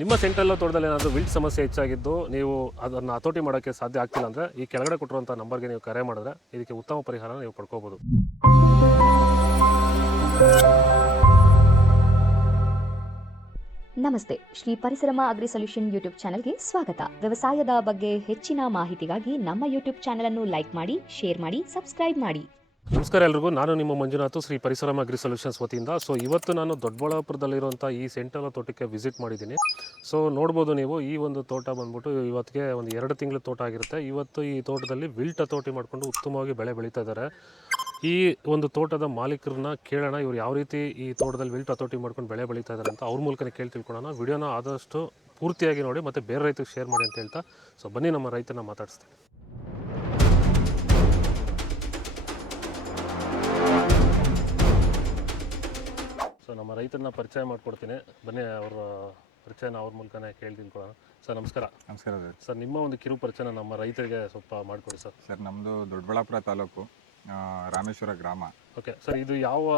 ನಿಮ್ಮ ಸೆಂಟ್ರಲ್ಲೋ ತೋಟದಲ್ಲಿ ಏನಾದರೂ ವಿಲ್ಟ್ ಸಮಸ್ಯೆ ಹೆಚ್ಚಾಗಿದ್ದು ನೀವು ಅದನ್ನು ಹತೋಟಿ ಮಾಡೋಕ್ಕೆ ಸಾಧ್ಯ ಆಗ್ತಿಲ್ಲ ಅಂದರೆ ಈ ಕೆಳಗಡೆ ಕೊಟ್ಟಿರುವಂಥ ನಂಬರ್ಗೆ ನೀವು ಕರೆ ಮಾಡಿದ್ರೆ ಇದಕ್ಕೆ ಉತ್ತಮ ಪರಿಹಾರ ನೀವು ಪಡ್ಕೋಬೋದು. ನಮಸ್ತೆ, Shri Parisarama agri solution YouTube ಚಾನೆಲ್ಗೆ ಸ್ವಾಗತ. ವ್ಯವಸಾಯದ ಬಗ್ಗೆ ಹೆಚ್ಚಿನ ಮಾಹಿತಿಗಾಗಿ ನಮ್ಮ ಯೂಟ್ಯೂಬ್ ಚಾನೆಲ್ ಅನ್ನು ಲೈಕ್ ಮಾಡಿ, ಶೇರ್ ಮಾಡಿ, ಸಬ್ಸ್ಕ್ರೈಬ್ ಮಾಡಿ. ನಮಸ್ಕಾರ ಎಲ್ರಿಗೂ, ನಾನು ನಿಮ್ಮ ಮಂಜುನಾಥ್, ಶ್ರೀ ಪರಿಸರಮ ಅಗ್ರಿ ಸೊಲ್ಯೂಷನ್ಸ್ ವತಿಯಿಂದ. ಇವತ್ತು ನಾನು ದೊಡ್ಡಬಳ್ಳಾಪುರದಲ್ಲಿರುವಂಥ ಈ ಸೆಂಟ್ರಲ್ ತೋಟಕ್ಕೆ ವಿಸಿಟ್ ಮಾಡಿದ್ದೀನಿ. ನೋಡ್ಬೋದು ನೀವು, ಈ ಒಂದು ತೋಟ ಬಂದ್ಬಿಟ್ಟು ಇವತ್ತಿಗೆ ಒಂದು 2 ತಿಂಗಳ ತೋಟ ಆಗಿರುತ್ತೆ. ಇವತ್ತು ಈ ತೋಟದಲ್ಲಿ ವಿಲ್ಟ್ ಹತೋಟಿ ಮಾಡಿಕೊಂಡು ಉತ್ತಮವಾಗಿ ಬೆಳೆ ಬೆಳೀತಾ ಇದ್ದಾರೆ. ಈ ಒಂದು ತೋಟದ ಮಾಲೀಕರನ್ನ ಕೇಳೋಣ, ಇವ್ರು ಯಾವ ರೀತಿ ಈ ತೋಟದಲ್ಲಿ ವಿಲ್ಟ್ ಹತೋಟಿ ಮಾಡ್ಕೊಂಡು ಬೆಳೆ ಬೆಳೀತಾ ಇದ್ದಾರೆ ಅಂತ ಅವ್ರ ಮೂಲಕನೇ ಕೇಳಿ ತಿಳ್ಕೊಳ್ಳೋಣ. ವಿಡಿಯೋನ ಆದಷ್ಟು ಪೂರ್ತಿಯಾಗಿ ನೋಡಿ ಮತ್ತು ಬೇರೆ ರೈತರಿಗೆ ಶೇರ್ ಮಾಡಿ ಅಂತ ಹೇಳ್ತಾ ಬನ್ನಿ ನಮ್ಮ ರೈತನ ಮಾತಾಡಿಸ್ತೀನಿ. ನಮ್ಮ ರೈತರನ್ನ ಪರಿಚಯ ಮಾಡಿಕೊಡ್ತೀನಿ, ಬನ್ನಿ ಅವರ ಪರಿಚಯನ ಅವ್ರ ಮೂಲಕನೇ ಕೇಳಿ ತಿಳ್ಕೊಳ್ಳೋಣ. ಸರ್ ನಮಸ್ಕಾರ. ನಮಸ್ಕಾರ ಸರ್, ನಿಮ್ಮ ಒಂದು ಕಿರು ಪರಿಚಯನ ನಮ್ಮ ರೈತರಿಗೆ ಸ್ವಲ್ಪ ಮಾಡಿಕೊಡಿ ಸರ್. ಸರ್, ನಮ್ಮದು ದೊಡ್ಡಬಳ್ಳಾಪುರ ತಾಲೂಕು, ರಾಮೇಶ್ವರ ಗ್ರಾಮ. ಓಕೆ ಸರ್, ಇದು ಯಾವ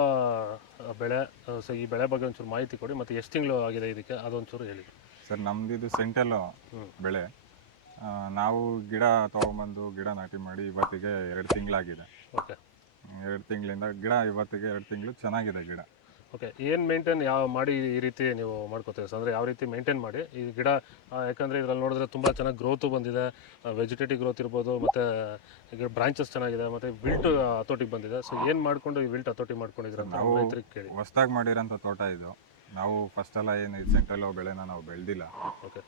ಬೆಳೆ? ಸೊ ಈ ಬೆಳೆ ಬಗ್ಗೆ ಒಂಚೂರು ಮಾಹಿತಿ ಕೊಡಿ, ಮತ್ತು ಎಷ್ಟು ತಿಂಗಳು ಆಗಿದೆ ಇದಕ್ಕೆ ಅದೊಂಚೂರು ಹೇಳಿ. ಸರ್, ನಮ್ದು ಇದು ಸೆಂಟೆಲ್ಲೋ ಬೆಳೆ. ನಾವು ಗಿಡ ತೊಗೊಂಬಂದು ಗಿಡ ನಾಟಿ ಮಾಡಿ ಇವತ್ತಿಗೆ 2 ತಿಂಗಳಾಗಿದೆ. ಓಕೆ, 2 ತಿಂಗಳಿಂದ ಗಿಡ ಇವತ್ತಿಗೆ 2 ತಿಂಗಳು ಚೆನ್ನಾಗಿದೆ ಗಿಡ. ಓಕೆ, ಏನು ಮೇಂಟೈನ್ ಮಾಡಿ ಈ ರೀತಿ ನೀವು ಮಾಡ್ಕೋತೀವಿ ಸರ್? ಅಂದರೆ ಯಾವ ರೀತಿ ಮೇಂಟೈನ್ ಮಾಡಿ ಈ ಗಿಡ, ಯಾಕಂದರೆ ಇದರಲ್ಲಿ ನೋಡಿದ್ರೆ ತುಂಬ ಚೆನ್ನಾಗಿ ಗ್ರೋತು ಬಂದಿದೆ, ವೆಜಿಟೇಟಿವ್ ಗ್ರೋತ್ ಇರ್ಬೋದು, ಮತ್ತು ಈಗ ಬ್ರಾಂಚಸ್ ಚೆನ್ನಾಗಿದೆ, ಮತ್ತು ವಿಲ್ಟ್ ಹತೋಟಿಗೆ ಬಂದಿದೆ. ಸೊ ಏನು ಮಾಡಿಕೊಂಡು ಈ ವಿಲ್ಟ್ ಹತೋಟಿ ಮಾಡ್ಕೊಂಡಿದ್ರೆ ನಾವು ರೈತರಿಗೆ ಕೇಳಿ. ಹೊಸ್ದಾಗಿ ಮಾಡಿರೋಂಥ ತೋಟ ಇದು. ನಾವು ಫಸ್ಟೆಲ್ಲ ಏನು ಸೆಂಟ್ರಲ್ಲೋ ಬೆಳೆನ ನಾವು ಬೆಳೆದಿಲ್ಲ. ಓಕೆ,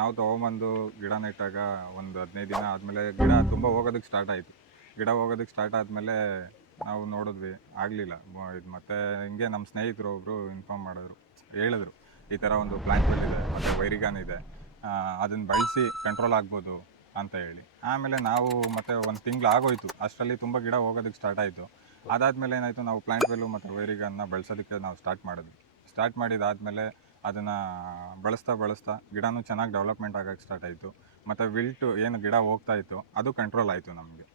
ನಾವು ತೊಗೊಂಬಂದು ಗಿಡ ನೆಟ್ಟಾಗ ಒಂದು 15 ದಿನ ಆದಮೇಲೆ ಗಿಡ ತುಂಬ ಹೋಗೋದಕ್ಕೆ ಸ್ಟಾರ್ಟ್ ಆಯಿತು. ಗಿಡ ಹೋಗೋದಕ್ಕೆ ಸ್ಟಾರ್ಟ್ ಆದಮೇಲೆ ನಾವು ನೋಡಿದ್ವಿ, ಆಗಲಿಲ್ಲ ಇದು. ಮತ್ತು ಹಿಂಗೆ ನಮ್ಮ ಸ್ನೇಹಿತರು ಒಬ್ಬರು ಇನ್ಫಾರ್ಮ್ ಹೇಳಿದ್ರು, ಈ ಥರ ಒಂದು ಪ್ಲ್ಯಾಂಟ್ ಇದೆ ಮತ್ತು ವೈರಿಗಾನ್ ಇದೆ, ಅದನ್ನು ಬಳಸಿ ಕಂಟ್ರೋಲ್ ಆಗ್ಬೋದು ಅಂತ ಹೇಳಿ. ಆಮೇಲೆ ನಾವು ಮತ್ತೆ 1 ತಿಂಗಳು ಆಗೋಯ್ತು, ಅಷ್ಟರಲ್ಲಿ ತುಂಬ ಗಿಡ ಹೋಗೋದಕ್ಕೆ ಸ್ಟಾರ್ಟ್ ಆಯಿತು. ಅದಾದಮೇಲೆ ಏನಾಯಿತು, ನಾವು ಪ್ಲ್ಯಾಂಟ್ ವೆಲ್ಲು ಮತ್ತು ವೈರಿಗಾನ್ನ ಬಳಸೋದಕ್ಕೆ ನಾವು ಸ್ಟಾರ್ಟ್ ಮಾಡಿದಾದಮೇಲೆ ಅದನ್ನು ಬಳಸ್ತಾ ಗಿಡನೂ ಚೆನ್ನಾಗಿ ಡೆವಲಪ್ಮೆಂಟ್ ಆಗೋಕ್ಕೆ ಸ್ಟಾರ್ಟ್ ಆಯಿತು. ಮತ್ತು ವಿಲ್ಟು ಏನು ಗಿಡ ಹೋಗ್ತಾ ಇತ್ತು ಅದು ಕಂಟ್ರೋಲ್ ಆಯಿತು ನಮಗೆ.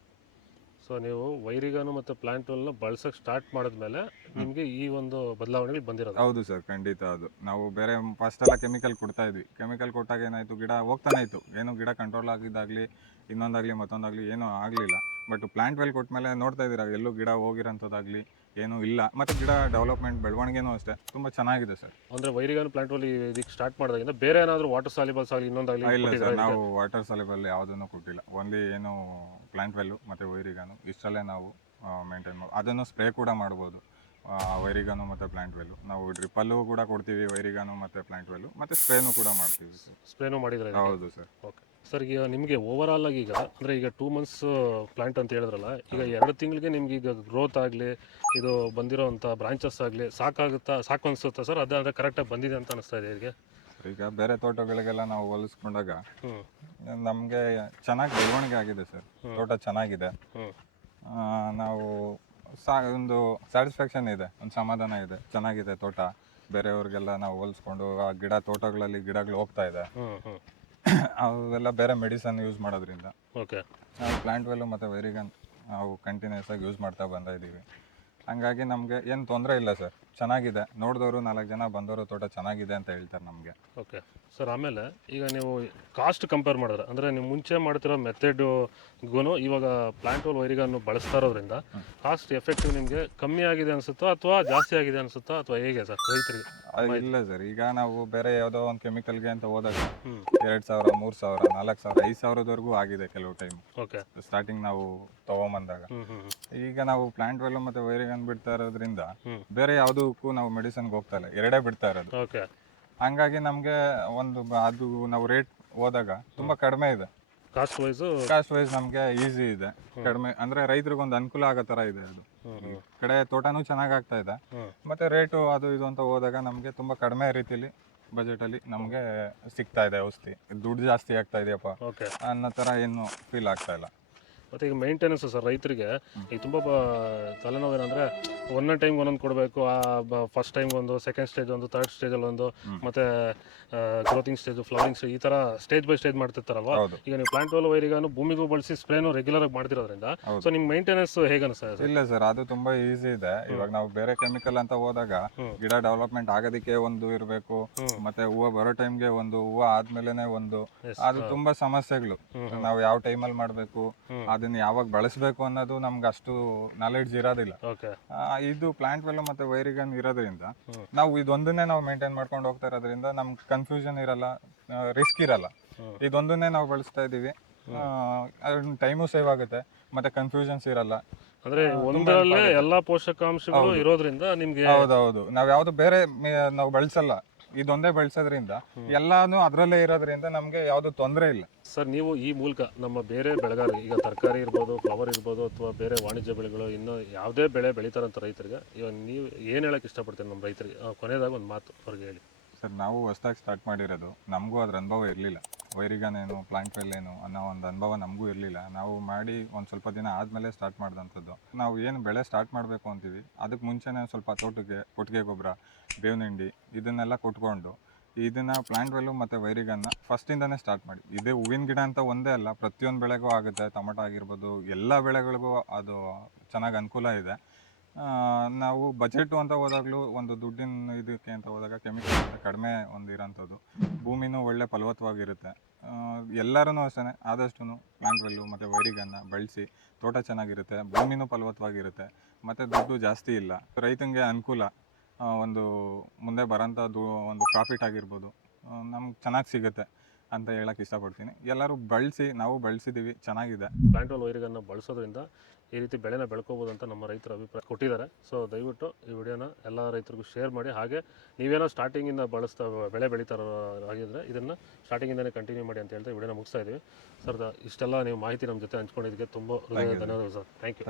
ಸೊ ನೀವು ವೈರಿಗಾನು ಮತ್ತು ಪ್ಲಾಂಟನ್ನು ಬಳಸೋಕ್ಕೆ ಸ್ಟಾರ್ಟ್ ಮಾಡಿದ್ಮೇಲೆ ನಿಮಗೆ ಈ ಒಂದು ಬದಲಾವಣೆಗಳು ಬಂದಿರೋದು? ಹೌದು ಸರ್, ಖಂಡಿತ. ಅದು ನಾವು ಬೇರೆ ಫಸ್ಟೆಲ್ಲ ಕೆಮಿಕಲ್ ಕೊಡ್ತಾ ಇದ್ವಿ. ಕೆಮಿಕಲ್ ಕೊಟ್ಟಾಗ ಏನಾಯಿತು, ಗಿಡ ಹೋಗ್ತಾನೆ ಇತ್ತು, ಏನು ಗಿಡ ಕಂಟ್ರೋಲ್ ಆಗಿದ್ದಾಗಲಿ ಇನ್ನೊಂದಾಗಲಿ ಮತ್ತೊಂದಾಗಲಿ ಏನೂ ಆಗಲಿಲ್ಲ. ಬಟ್ ಪ್ಲ್ಯಾಂಟ್ ವೆಲ್ ಕೊಟ್ಮೇಲೆ ನೋಡ್ತಾ ಇದ್ದೀರಾ, ಎಲ್ಲೂ ಗಿಡ ಹೋಗಿರೋಂಥದ್ದಾಗಲಿ ಏನೂ ಇಲ್ಲ. ಮತ್ತು ಗಿಡ ಡೆವಲಪ್ಮೆಂಟ್ ಬೆಳವಣಿಗೆನೂ ಅಷ್ಟೇ ತುಂಬ ಚೆನ್ನಾಗಿದೆ ಸರ್. ಅಂದರೆ ವೈರಿಗಾನು ಪ್ಲಾಂಟ್ ವೆಲ್ ಇದಕ್ಕೆ ಸ್ಟಾರ್ಟ್ ಮಾಡಿದಾಗಿಂದ ಬೇರೆ ಏನಾದರೂ ವಾಟರ್ ಸಾಲ್ಯುಬಲ್ಸ್ ಆಗಲಿ ಇನ್ನೊಂದಾಗಲಿ? ಇಲ್ಲ ಸರ್, ನಾವು ವಾಟರ್ ಸಾಲ್ಯುಬಲ್ ಯಾವುದನ್ನು ಕೊಟ್ಟಿಲ್ಲ. ಓನ್ಲಿ ಏನು ಪ್ಲ್ಯಾಂಟ್ ವೆಲ್ಲು ಮತ್ತು ವೈರಿಗಾನು ಇಷ್ಟರಲ್ಲೇ ನಾವು ಮೇಂಟೈನ್ ಮಾಡಿ. ಅದನ್ನು ಸ್ಪ್ರೇ ಕೂಡ ಮಾಡ್ಬೋದು, ವೈರಿಗಾನು ಮತ್ತು ಪ್ಲ್ಯಾಂಟ್ ವೆಲ್ಲು. ನಾವು ಡ್ರಿಪ್ಪಲ್ಲೂ ಕೂಡ ಕೊಡ್ತೀವಿ ವೈರಿಗಾನು ಮತ್ತು ಪ್ಲ್ಯಾಂಟ್ ವೆಲ್ಲು, ಮತ್ತು ಸ್ಪ್ರೇನೂ ಕೂಡ ಮಾಡ್ತೀವಿ. ಸ್ಪ್ರೇನೂ ಮಾಡಿದ್ರೆ? ಹೌದು ಸರ್. ಓಕೆ ಸರ್, ಈಗ ನಿಮಗೆ ಓವರಾಲ್ ಆಗಿ ಈಗ ಅಂದರೆ ಈಗ 2 ಮಂತ್ಸ್ ಪ್ಲಾಂಟ್ ಅಂತ ಹೇಳಿದ್ರಲ್ಲ, ಈಗ 2 ತಿಂಗಳಿಗೆ ನಿಮ್ಗೆ ಈಗ ಗ್ರೋತ್ ಆಗಲಿ ಇದು ಬಂದಿರೋವಂಥ ಬ್ರಾಂಚಸ್ ಆಗಲಿ ಸಾಕು ಅನಿಸುತ್ತಾ ಸರ್? ಅದಾದರೆ ಕರೆಕ್ಟಾಗಿ ಬಂದಿದೆ ಅಂತ ಅನಿಸ್ತಾ ಇದೆ ಈಗ? ಈಗ ಬೇರೆ ತೋಟಗಳಿಗೆಲ್ಲ ನಾವು ಹೋಲಿಸ್ಕೊಂಡಾಗ ನಮಗೆ ಚೆನ್ನಾಗಿ ಬೆಳವಣಿಗೆ ಆಗಿದೆ ಸರ್. ತೋಟ ಚೆನ್ನಾಗಿದೆ. ನಾವು ಒಂದು ಸ್ಯಾಟಿಸ್ಫ್ಯಾಕ್ಷನ್ ಇದೆ, ಒಂದು ಸಮಾಧಾನ ಇದೆ, ಚೆನ್ನಾಗಿದೆ ತೋಟ. ಬೇರೆಯವ್ರಿಗೆಲ್ಲ ನಾವು ಹೋಲಿಸ್ಕೊಂಡು ಆ ತೋಟಗಳಲ್ಲಿ ಗಿಡಗಳು ಹೋಗ್ತಾ ಇದೆ, ಅವೆಲ್ಲ ಬೇರೆ ಮೆಡಿಸನ್ ಯೂಸ್ ಮಾಡೋದ್ರಿಂದ. ಓಕೆ, ನಾವು ಪ್ಲ್ಯಾಂಟ್ ವೆಲ್ಲು ಮತ್ತು ವೈರಿಗನ್ ನಾವು ಕಂಟಿನ್ಯೂಸ್ ಆಗಿ ಯೂಸ್ ಮಾಡ್ತಾ ಬಂದಿದ್ದೀವಿ. ಹಂಗಾಗಿ ನಮಗೆ ಏನು ತೊಂದರೆ ಇಲ್ಲ ಸರ್, ಚೆನ್ನಾಗಿದೆ. ನೋಡಿದವರು 4 ಜನ ಬಂದವರು ತೋಟ ಚೆನ್ನಾಗಿದೆ ಅಂತ ಹೇಳ್ತಾರೆ ನಮಗೆ. ಓಕೆ ಸರ್, ಆಮೇಲೆ ಈಗ ನೀವು ಕಾಸ್ಟ್ ಕಂಪೇರ್ ಮಾಡಿದ್ರೆ, ಅಂದರೆ ನೀವು ಮುಂಚೆ ಮಾಡ್ತಿರೋ ಮೆಥಡ್ಗೂ ಇವಾಗ ಪ್ಲಾಂಟ್ ವೆಲ್ ವೈರಿಗನ್ನು ಬಳಸ್ತಾ ಇರೋದ್ರಿಂದ ಕಾಸ್ಟ್ ಎಫೆಕ್ಟಿವ್ ನಿಮಗೆ ಕಮ್ಮಿ ಆಗಿದೆ ಅನಿಸುತ್ತೋ ಅಥವಾ ಜಾಸ್ತಿ ಆಗಿದೆ ಅನಿಸುತ್ತೋ ಅಥವಾ ಹೇಗೆ ಸರ್ ರೈತರಿಗೆ? ಇಲ್ಲ ಸರ್, ಈಗ ನಾವು ಬೇರೆ ಯಾವುದೋ ಒಂದು ಕೆಮಿಕಲ್ಗೆ ಅಂತ ಹೋದಾಗ 2,000, 3,000, 4,000, 5,000ವರೆಗೂ ಆಗಿದೆ ಕೆಲವು ಟೈಮ್. ಓಕೆ, ಸ್ಟಾರ್ಟಿಂಗ್ ನಾವು ತಗೊಂಬಂದಾಗ. ಈಗ ನಾವು ಪ್ಲಾಂಟ್ ವೆಲ್ ಮತ್ತು ವೈರಿಗನ್ ಬಿಡ್ತಾ ಇರೋದ್ರಿಂದ ಬೇರೆ ಯಾವುದಕ್ಕೂ ನಾವು ಮೆಡಿಸನ್ಗೆ ಹೋಗ್ತಾ ಇಲ್ಲ, 2 ಬಿಡ್ತಾ ಇರೋದು. ಓಕೆ, ಹಂಗಾಗಿ ನಮಗೆ ಅದು ನಾವು ರೇಟ್ ಹೋದಾಗ ತುಂಬ ಕಡಿಮೆ ಇದೆ. ಕಾಸ್ಟ್ ವೈಸ್ ನಮಗೆ ಈಸಿ ಇದೆ, ಕಡಿಮೆ. ಅಂದರೆ ರೈತರಿಗೊಂದು ಅನುಕೂಲ ಆಗೋ ಥರ ಇದೆ. ಅದು ಕಡೆ ತೋಟನೂ ಚೆನ್ನಾಗಿ ಆಗ್ತಾ ಇದೆ, ಮತ್ತು ರೇಟು ಅದು ಇದು ಅಂತ ಹೋದಾಗ ನಮಗೆ ತುಂಬ ಕಡಿಮೆ ರೀತಿಯಲ್ಲಿ ಬಜೆಟಲ್ಲಿ ನಮಗೆ ಸಿಗ್ತಾ ಇದೆ ಔಷಧಿ. ದುಡ್ಡು ಜಾಸ್ತಿ ಆಗ್ತಾ ಇದೆಯಪ್ಪ ಅನ್ನೋ ಥರ ಏನು ಫೀಲ್ ಆಗ್ತಾ ಇಲ್ಲ. ಮತ್ತು ಈಗ ಮೇಂಟೆನೆನ್ಸ್ ಸರ್ ರೈತರಿಗೆ ಈಗ ತುಂಬ ತಲೆನೋವೇನಂದರೆ ಒಂದೊಂದು ಟೈಮ್ಗೆ ಒಂದೊಂದು ಕೊಡಬೇಕು. ಫಸ್ಟ್ ಟೈಮ್ಗೆ ಒಂದು, ಸೆಕೆಂಡ್ ಸ್ಟೇಜ್ ಒಂದು, ಥರ್ಡ್ ಸ್ಟೇಜಲ್ಲಿ ಒಂದು, ಮತ್ತು ಗ್ರೋತಿಂಗ್ ಸ್ಟೇಜು, ಫ್ಲವರಿಂಗ್ ಸ್ಟೇಜ್, ಈ ಥರ ಸ್ಟೇಜ್ ಬೈ ಸ್ಟೇಜ್ ಮಾಡ್ತಿರ್ತಾರಲ್ವ. ಹೌದು. ಈಗ ನೀವು ಪ್ಲಾಂಟ್ ವೆಲ್ ವೈರಿಗಾನು ಭೂಮಿಗೂ ಬಳಸಿ ಸ್ಪ್ರೇನು ರೆಗ್ಯುಲರ್ ಆಗಿ ಮಾಡ್ತಿರೋದ್ರಿಂದ ಸೊ ನಿಮ್ಮ ಮೇಂಟೆನೆನ್ಸ್ ಹೇಗೆ ಅನಿಸ್ತದೆ ಸರ್? ಇಲ್ಲ ಸರ್, ಅದು ತುಂಬಾ ಈಸಿ ಇದೆ. ಇವಾಗ ನಾವು ಬೇರೆ ಕೆಮಿಕಲ್ ಅಂತ ಹೋದಾಗ ಗಿಡ ಡೆವಲಪ್ಮೆಂಟ್ ಆಗೋದಕ್ಕೆ ಒಂದು ಇರಬೇಕು, ಮತ್ತೆ ಹೂವು ಬರೋ ಟೈಮ್ಗೆ ಒಂದು, ಹೂವು ಆದ್ಮೇಲೆನೆ ಒಂದು, ಅದು ತುಂಬಾ ಸಮಸ್ಯೆಗಳು. ನಾವು ಯಾವ ಟೈಮಲ್ಲಿ ಮಾಡಬೇಕು, ಅದನ್ನ ಯಾವಾಗ ಬಳಸಬೇಕು ಅನ್ನೋದು ನಮ್ಗೆ ಅಷ್ಟು ನಾಲೆಡ್ಜ್ ಇರೋದಿಲ್ಲ. ಓಕೆ. ಇದು ಪ್ಲಾಂಟ್ ವೆಲ್ ಮತ್ತೆ ವೈರಿಗನ್ ಇರೋದ್ರಿಂದ ನಾವು ಇದೊಂದನ್ನೇ ನಾವು ಮೇಂಟೈನ್ ಮಾಡ್ಕೊಂಡು ಹೋಗ್ತಾ ಇರೋದ್ರಿಂದ ನಮ್ಗೆ ಕನ್ಫ್ಯೂಷನ್ ಇರಲ್ಲ, ರಿಸ್ಕ್ ಇರಲ್ಲ. ಇದೊಂದನ್ನೇ ನಾವು ಬಳಸ್ತಾ ಇದೀವಿ, ಟೈಮು ಸೇವ್ ಆಗುತ್ತೆ, ಮತ್ತೆ ಕನ್ಫ್ಯೂಷನ್ಸ್ ಇರಲ್ಲ. ಅಂದ್ರೆ ಒಂದರಲ್ಲೇ ಎಲ್ಲಾ ಪೋಷಕಾಂಶಗಳು ಇರೋದ್ರಿಂದ ನಿಮ್ಗೆ. ಹೌದೌದು, ನಾವ್ ಯಾವ್ದು ಬೇರೆ ನಾವು ಬಳಸಲ್ಲ, ಇದೊಂದೇ ಬಳಸೋದ್ರಿಂದ ಎಲ್ಲಾನು ಅದ್ರಲ್ಲೇ ಇರೋದ್ರಿಂದ ನಮ್ಗೆ ಯಾವ್ದು ತೊಂದರೆ ಇಲ್ಲ. ಸರ್, ನೀವು ಈ ಮೂಲಕ ನಮ್ಮ ಬೇರೆ ಬೆಳೆಗಾರರಿಗೆ, ಈಗ ತರಕಾರಿ ಇರ್ಬೋದು, ಫ್ಲವರ್ ಇರ್ಬೋದು, ಅಥವಾ ಬೇರೆ ವಾಣಿಜ್ಯ ಬೆಳೆಗಳು, ಇನ್ನು ಯಾವುದೇ ಬೆಳೆ ಬೆಳೀತಾರಂತ ರೈತರಿಗೆ ಇವಾಗ ನೀವು ಏನು ಹೇಳಕ್ಕೆ ಇಷ್ಟಪಡ್ತೀರಿ ನಮ್ಮ ರೈತರಿಗೆ? ಕೊನೆಯದಾಗ ಒಂದು ಮಾತು ಅವ್ರಿಗೆ ಹೇಳಿ. ಸರ್, ನಾವು ಹೊಸದಾಗಿ ಸ್ಟಾರ್ಟ್ ಮಾಡಿರೋದು, ನಮಗೂ ಅದ್ರ ಅನುಭವ ಇರಲಿಲ್ಲ. ವೈರಿಗನೇನು, ಪ್ಲಾಂಟ್ ವೆಲ್ ಏನು ಅನ್ನೋ ಒಂದು ಅನುಭವ ನಮಗೂ ಇರಲಿಲ್ಲ. ನಾವು ಮಾಡಿ ಒಂದು ಸ್ವಲ್ಪ ದಿನ ಆದಮೇಲೆ ಸ್ಟಾರ್ಟ್ ಮಾಡಿದಂಥದ್ದು. ನಾವು ಏನು ಬೆಳೆ ಸ್ಟಾರ್ಟ್ ಮಾಡಬೇಕು ಅಂತೀವಿ, ಅದಕ್ಕೆ ಮುಂಚೆನೇ ಸ್ವಲ್ಪ ತೋಟಕ್ಕೆ ಕೊಟ್ಟಿಗೆ ಗೊಬ್ಬರ, ಬೇವಿನ ಹಿಂಡಿ ಇದನ್ನೆಲ್ಲ ಕೊಟ್ಕೊಂಡು ಇದನ್ನು ಪ್ಲಾಂಟ್ ವೆಲ್ಲು ಮತ್ತು ವೈರಿಗನ್ನ ಫಸ್ಟಿಂದನೇ ಸ್ಟಾರ್ಟ್ ಮಾಡಿ. ಇದೇ ಹೂವಿನ ಗಿಡ ಅಂತ ಒಂದೇ ಅಲ್ಲ, ಪ್ರತಿಯೊಂದು ಬೆಳೆಗೂ ಆಗುತ್ತೆ. ಟೊಮಟೊ ಆಗಿರ್ಬೋದು, ಎಲ್ಲ ಬೆಳೆಗಳಿಗೂ ಅದು ಚೆನ್ನಾಗಿ ಅನುಕೂಲ ಇದೆ. ನಾವು ಬಜೆಟು ಅಂತ ಹೋದಾಗಲೂ, ಒಂದು ದುಡ್ಡಿನ ಇದಕ್ಕೆ ಅಂತ ಹೋದಾಗ ಕೆಮಿಕಲ್ ಅಂತ ಕಡಿಮೆ ಒಂದು ಇರೋಂಥದ್ದು, ಭೂಮಿನೂ ಒಳ್ಳೆ ಫಲವತ್ತವಾಗಿರುತ್ತೆ. ಎಲ್ಲರೂ ಅಷ್ಟೇ ಆದಷ್ಟು ಪ್ಲಾಂಟ್ ವೆಲ್ಲು ಮತ್ತು ವೈರಿಗನ್ನ ಬಳಸಿ, ತೋಟ ಚೆನ್ನಾಗಿರುತ್ತೆ, ಭೂಮಿನೂ ಫಲವತ್ತವಾಗಿರುತ್ತೆ, ಮತ್ತು ದುಡ್ಡು ಜಾಸ್ತಿ ಇಲ್ಲ, ರೈತನಿಗೆ ಅನುಕೂಲ. ಒಂದು ಮುಂದೆ ಬರೋಂಥ ಒಂದು ಪ್ರಾಫಿಟ್ ಆಗಿರ್ಬೋದು ನಮ್ಗೆ ಚೆನ್ನಾಗಿ ಸಿಗುತ್ತೆ ಅಂತ ಹೇಳಕ್ಕೆ ಇಷ್ಟಪಡ್ತೀನಿ. ಎಲ್ಲರೂ ಬಳಸಿ, ನಾವು ಬಳಸಿದ್ದೀವಿ, ಚೆನ್ನಾಗಿದೆ. ಪ್ಲಾಂಟ್ ವೆಲ್ ವೈರಿಗನ್ನ ಬಳಸೋದ್ರಿಂದ ಈ ರೀತಿ ಬೆಳೆನ ಬೆಳ್ಕೋಬೋದು ಅಂತ ನಮ್ಮ ರೈತರು ಅಭಿಪ್ರಾಯ ಕೊಟ್ಟಿದ್ದಾರೆ. ಸೊ ದಯವಿಟ್ಟು ಈ ವಿಡಿಯೋನ ಎಲ್ಲ ರೈತರಿಗೂ ಶೇರ್ ಮಾಡಿ. ಹಾಗೆ ನೀವೇನೋ ಸ್ಟಾರ್ಟಿಂಗಿಂದ ಬೆಳೆ ಬೆಳೀತಾರೋ ಆಗಿದ್ರೆ ಇದನ್ನು ಸ್ಟಾರ್ಟಿಂಗಿಂದನೇ ಕಂಟಿನ್ಯೂ ಮಾಡಿ ಅಂತ ಹೇಳ್ತಾ ಈ ವಿಡಿಯೋನ ಮುಗಿಸ್ತಾ ಇದ್ದೀವಿ. ಸರ್, ಇಷ್ಟೆಲ್ಲ ನೀವು ಮಾಹಿತಿ ನಮ್ಮ ಜೊತೆ ಹಂಚ್ಕೊಂಡಿದ್ದಕ್ಕೆ ತುಂಬ ಧನ್ಯವಾದಗಳು ಸರ್. Thank you.